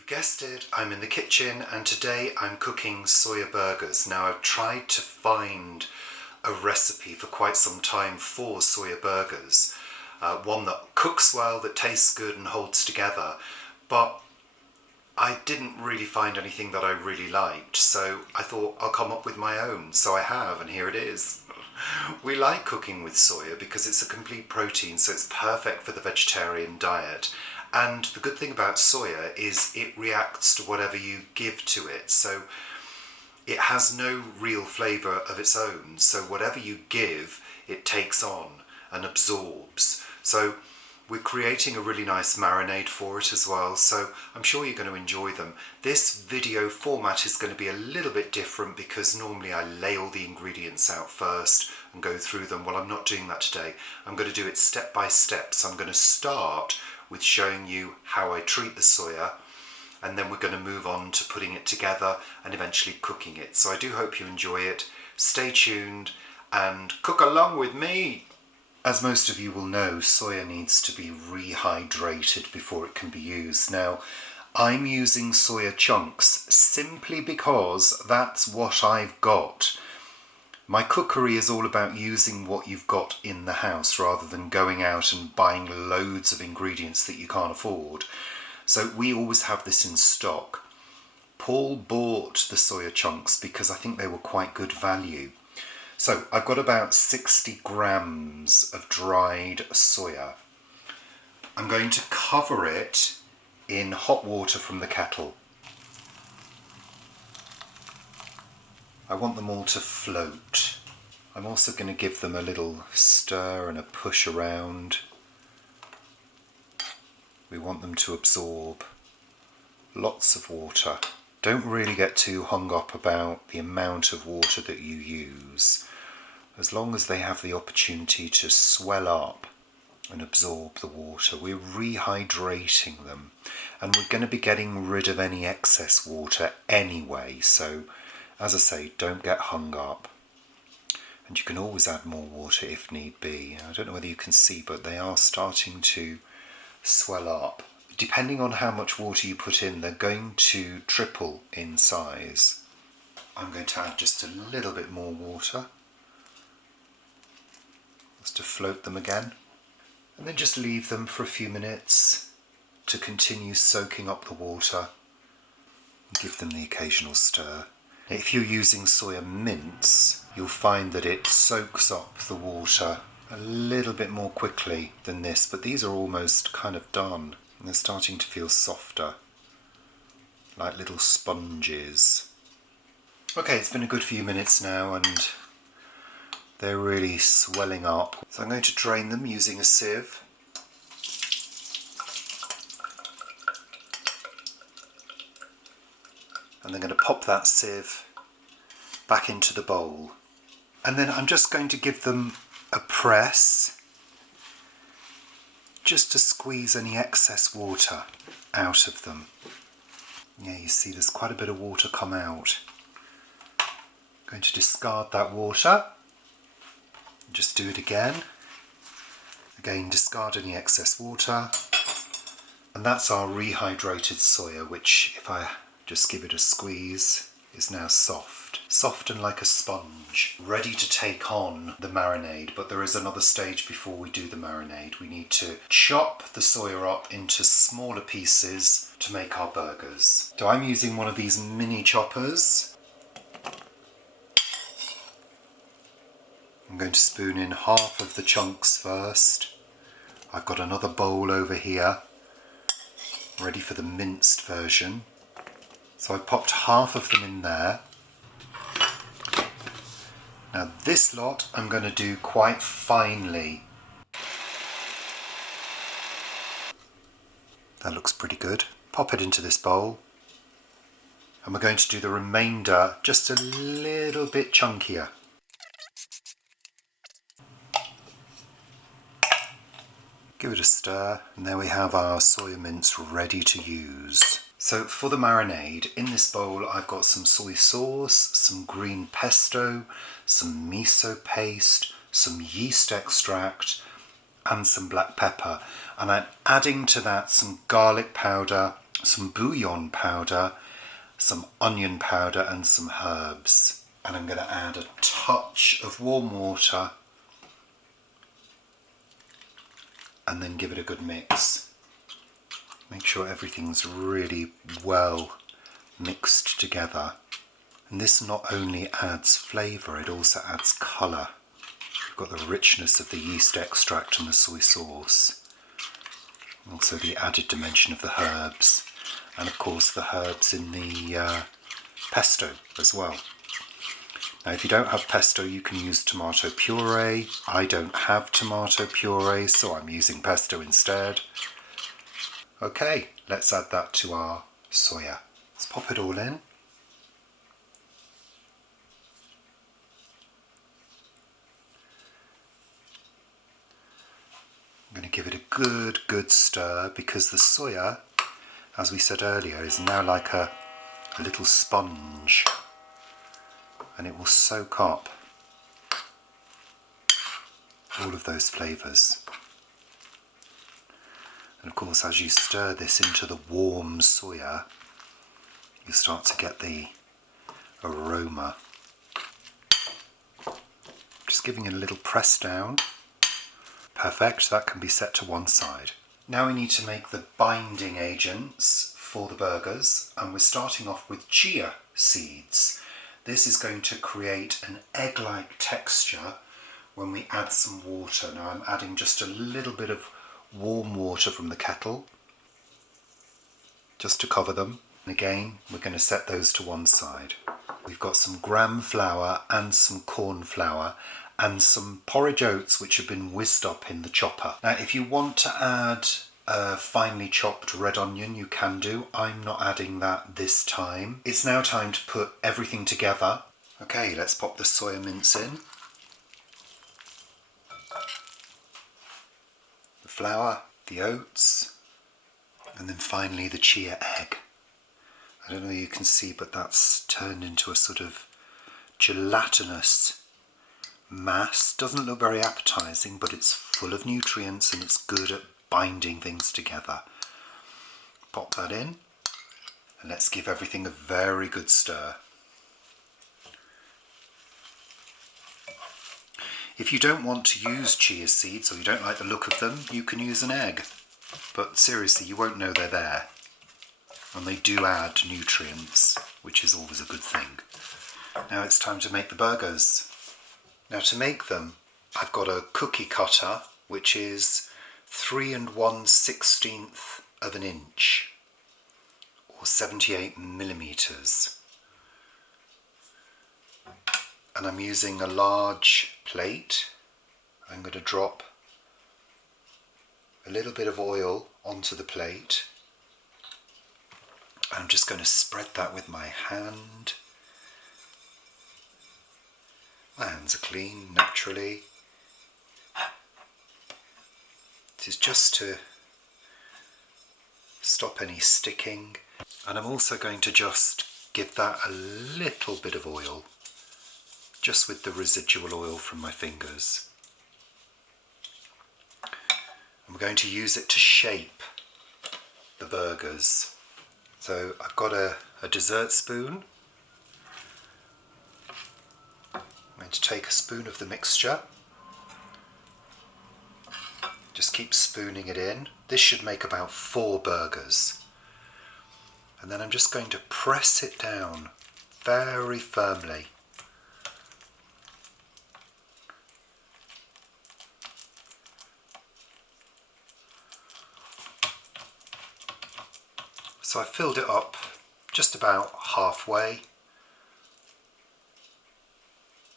You've guessed it, I'm in the kitchen and today I'm cooking soya burgers. Now I've tried to find a recipe for quite some time for soya burgers. One that cooks well, that tastes good and holds together, but I didn't really find anything that I really liked, so I thought I'll come up with my own. So I have, and here it is. We like cooking with soya because it's a complete protein, so it's perfect for the vegetarian diet. And the good thing about soya is it reacts to whatever you give to it. So it has no real flavour of its own. So whatever you give, it takes on and absorbs. So we're creating a really nice marinade for it as well. So I'm sure you're going to enjoy them. This video format is going to be a little bit different because normally I lay all the ingredients out first and go through them. Well, I'm not doing that today. I'm going to do it step by step. So I'm going to start with showing you how I treat the soya, and then we're going to move on to putting it together and eventually cooking it. So I do hope you enjoy it. Stay tuned and cook along with me. As most of you will know, soya needs to be rehydrated before it can be used. Now, I'm using soya chunks simply because that's what I've got. My cookery is all about using what you've got in the house rather than going out and buying loads of ingredients that you can't afford. So we always have this in stock. Paul bought the soya chunks because I think they were quite good value. So I've got about 60 grams of dried soya. I'm going to cover it in hot water from the kettle. I want them all to float. I'm also going to give them a little stir and a push around. We want them to absorb lots of water. Don't really get too hung up about the amount of water that you use, as long as they have the opportunity to swell up and absorb the water. We're rehydrating them, and we're going to be getting rid of any excess water anyway, so as I say, don't get hung up. And you can always add more water if need be. I don't know whether you can see, but they are starting to swell up. Depending on how much water you put in, they're going to triple in size. I'm going to add just a little bit more water, just to float them again. And then just leave them for a few minutes to continue soaking up the water. Give them the occasional stir. If you're using soya mince, you'll find that it soaks up the water a little bit more quickly than this, but these are almost kind of done. And they're starting to feel softer, like little sponges. Okay, it's been a good few minutes now and they're really swelling up. So I'm going to drain them using a sieve. And then I'm going to pop that sieve back into the bowl. And then I'm just going to give them a press, just to squeeze any excess water out of them. Yeah, you see there's quite a bit of water come out. I'm going to discard that water. Just do it again. Again, discard any excess water. And that's our rehydrated soya, which, if I just give it a squeeze, is now soft. Soft and like a sponge, ready to take on the marinade. But there is another stage before we do the marinade. We need to chop the soya up into smaller pieces to make our burgers. So I'm using one of these mini choppers. I'm going to spoon in half of the chunks first. I've got another bowl over here, ready for the minced version. So I popped half of them in there. Now this lot I'm going to do quite finely. That looks pretty good. Pop it into this bowl. And we're going to do the remainder just a little bit chunkier. Give it a stir, and there we have our soya mince ready to use. So for the marinade, in this bowl I've got some soy sauce, some green pesto, some miso paste, some yeast extract and some black pepper. And I'm adding to that some garlic powder some bouillon powder, some onion powder and some herbs. And I'm going to add a touch of warm water and then give it a good mix. Make sure everything's really well mixed together. And this not only adds flavour, it also adds colour. You've got the richness of the yeast extract and the soy sauce. Also the added dimension of the herbs. And of course the herbs in the pesto as well. Now if you don't have pesto you can use tomato puree. I don't have tomato puree so I'm using pesto instead. Okay, let's add that to our soya. Let's pop it all in. I'm going to give it a good stir because the soya, as we said earlier, is now like a little sponge. And it will soak up all of those flavours. And of course as you stir this into the warm soya, you start to get the aroma. Just giving it a little press down. Perfect, that can be set to one side. Now we need to make the binding agents for the burgers, and we're starting off with chia seeds. This is going to create an egg-like texture when we add some water. Now I'm adding just a little bit of warm water from the kettle just to cover them. And again, we're going to set those to one side. We've got some gram flour and some corn flour and some porridge oats which have been whizzed up in the chopper. Now if you want to add a finely chopped red onion, you can do. I'm not adding that this time. It's now time to put everything together. Okay, let's pop the soya mince in. The flour, the oats, and then finally the chia egg. I don't know if you can see, but that's turned into a sort of gelatinous mass. Doesn't look very appetizing, but it's full of nutrients and it's good at binding things together. Pop that in and let's give everything a very good stir. If you don't want to use chia seeds or you don't like the look of them, you can use an egg. But seriously, you won't know they're there. And they do add nutrients, which is always a good thing. Now it's time to make the burgers. Now to make them, I've got a cookie cutter, which is 3 1/16 of an inch, or 78 millimeters. And I'm using a large plate. I'm going to drop a little bit of oil onto the plate. I'm just going to spread that with my hand. My hands are clean, naturally. This is just to stop any sticking. And I'm also going to just give that a little bit of oil, just with the residual oil from my fingers. I'm going to use it to shape the burgers. So I've got a dessert spoon. I'm going to take a spoon of the mixture. Just keep spooning it in. This should make about 4 burgers. And then I'm just going to press it down very firmly. So I filled it up just about halfway.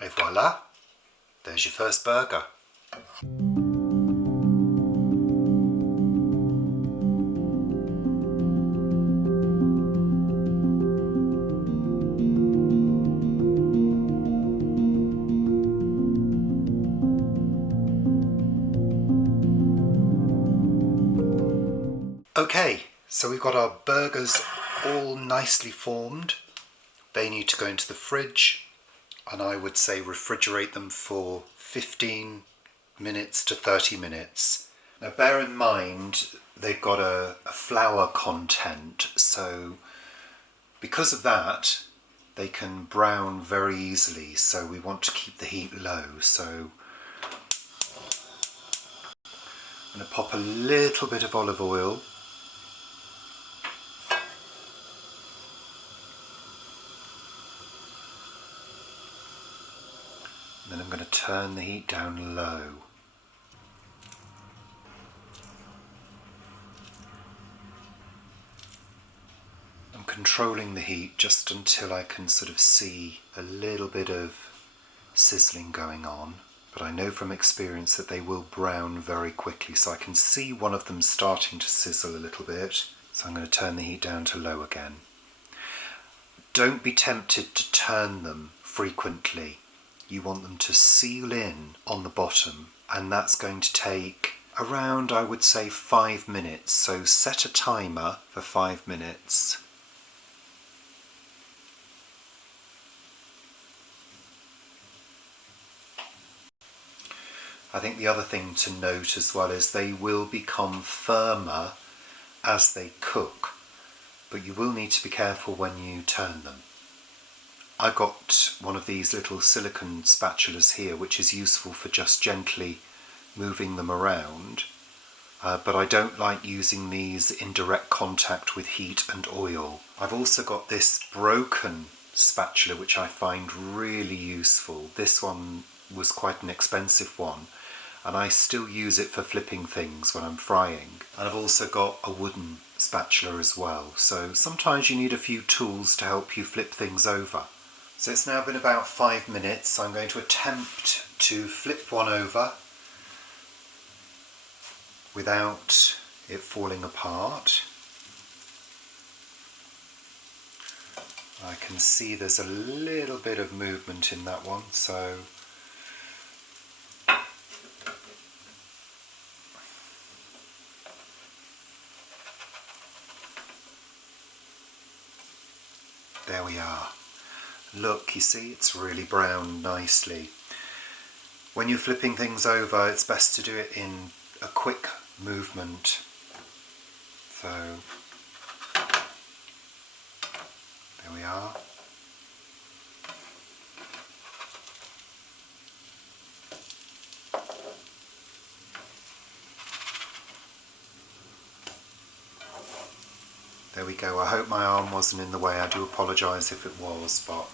Et voila, there's your first burger. Okay, so we've got our burgers all nicely formed. They need to go into the fridge, and I would say refrigerate them for 15 minutes to 30 minutes. Now bear in mind they've got a flour content, so because of that they can brown very easily, so we want to keep the heat low. So I'm going to pop a little bit of olive oil. Then I'm going to turn the heat down low. I'm controlling the heat just until I can sort of see a little bit of sizzling going on, but I know from experience that they will brown very quickly, so I can see one of them starting to sizzle a little bit. So I'm going to turn the heat down to low again. Don't be tempted to turn them frequently. You want them to seal in on the bottom, and that's going to take around, I would say, 5 minutes. So set a timer for 5 minutes. I think the other thing to note as well is they will become firmer as they cook, but you will need to be careful when you turn them. I've got one of these little silicone spatulas here, which is useful for just gently moving them around, but I don't like using these in direct contact with heat and oil. I've also got this broken spatula, which I find really useful. This one was quite an expensive one, and I still use it for flipping things when I'm frying. And I've also got a wooden spatula as well, so sometimes you need a few tools to help you flip things over. So it's now been about 5 minutes. I'm going to attempt to flip one over without it falling apart. I can see there's a little bit of movement in that one, so there we are. Look, you see, it's really browned nicely. When you're flipping things over, it's best to do it in a quick movement. So, there we are. There we go. I hope my arm wasn't in the way. I do apologise if it was, but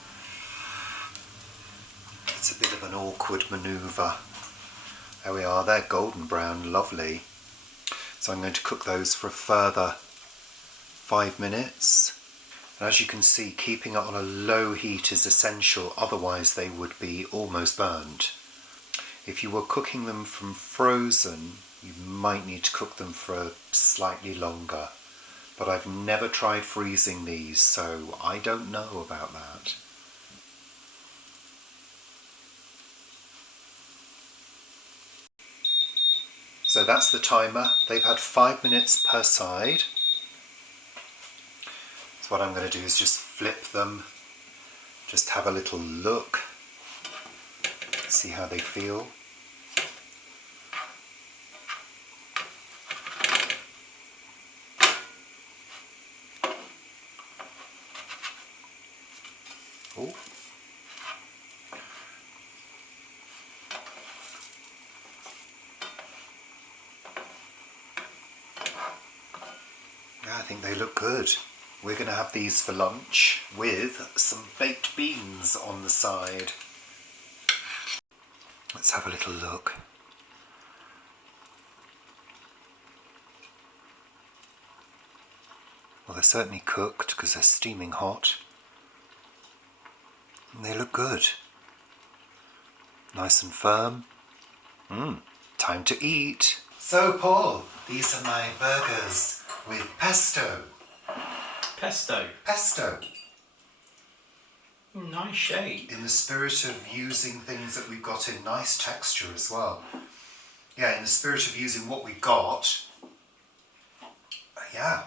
it's a bit of an awkward manoeuvre. There we are. They're golden brown, lovely. So I'm going to cook those for a further 5 minutes. And as you can see, keeping it on a low heat is essential, otherwise they would be almost burned. If you were cooking them from frozen, you might need to cook them for slightly longer. But I've never tried freezing these, so I don't know about that. So that's the timer. They've had 5 minutes per side. So what I'm going to do is just flip them, just have a little look, see how they feel. Oh. Yeah, I think they look good. We're going to have these for lunch with some baked beans on the side. Let's have a little look. Well, they're certainly cooked because they're steaming hot. And they look good. Nice and firm. Time to eat. So, Paul, these are my burgers with pesto. Pesto. Pesto. Nice shade. In the spirit of using things that we've got in, nice texture as well. Yeah, in the spirit of using what we've got. Yeah.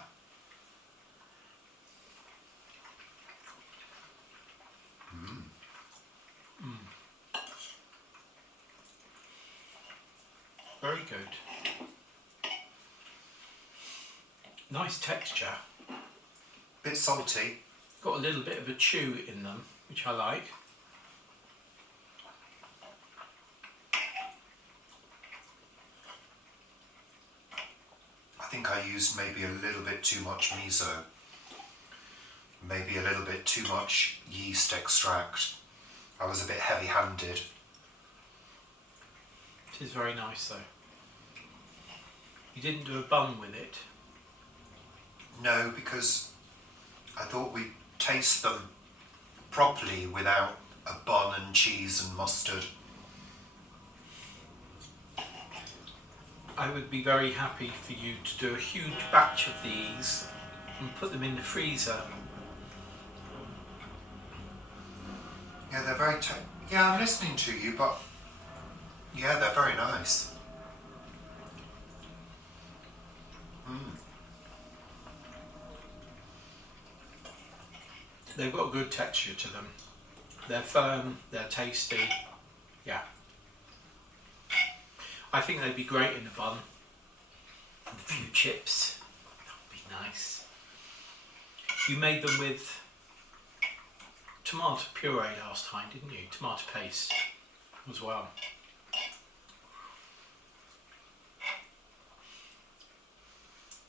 Very good. Nice texture. Bit salty. Got a little bit of a chew in them, which I like. I think I used maybe a little bit too much miso. Maybe a little bit too much yeast extract. I was a bit heavy-handed. It is very nice though. You didn't do a bun with it. No, because I thought we'd taste them properly without a bun and cheese and mustard. I would be very happy for you to do a huge batch of these and put them in the freezer. Yeah, they're very... yeah, I'm listening to you, but... yeah, they're very nice. They've got a good texture to them. They're firm, they're tasty. Yeah. I think they'd be great in a bun. And a few chips. That would be nice. You made them with tomato puree last time, didn't you? Tomato paste as well.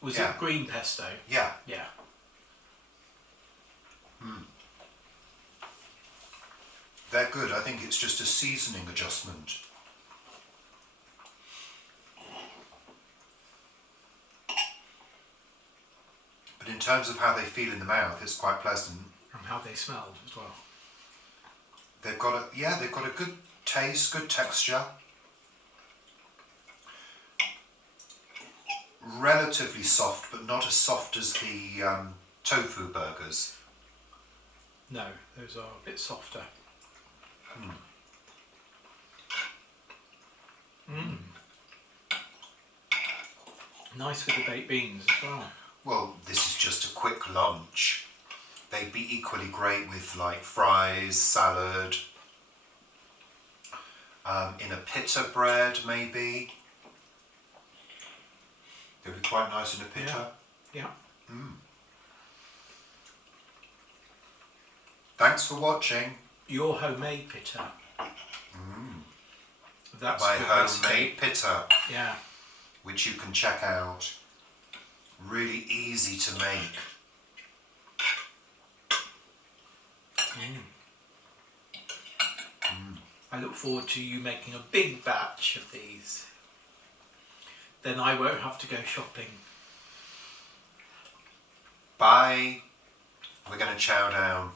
Was Yeah. it green pesto? Yeah. Yeah. They're good. I think it's just a seasoning adjustment. But in terms of how they feel in the mouth, it's quite pleasant. And how they smelled as well. They've got a good taste, good texture. Relatively soft, but not as soft as the tofu burgers. No, those are a bit softer. Nice with the baked beans as well. Well, this is just a quick lunch. They'd be equally great with like fries, salad, in a pita bread maybe. They'd be quite nice in a pita. Yeah. Thanks for watching. Your homemade pita. That's My a good recipe. homemade pita, Yeah. which you can check out. Really easy to make. I look forward to you making a big batch of these. Then I won't have to go shopping. Bye. We're going to chow down.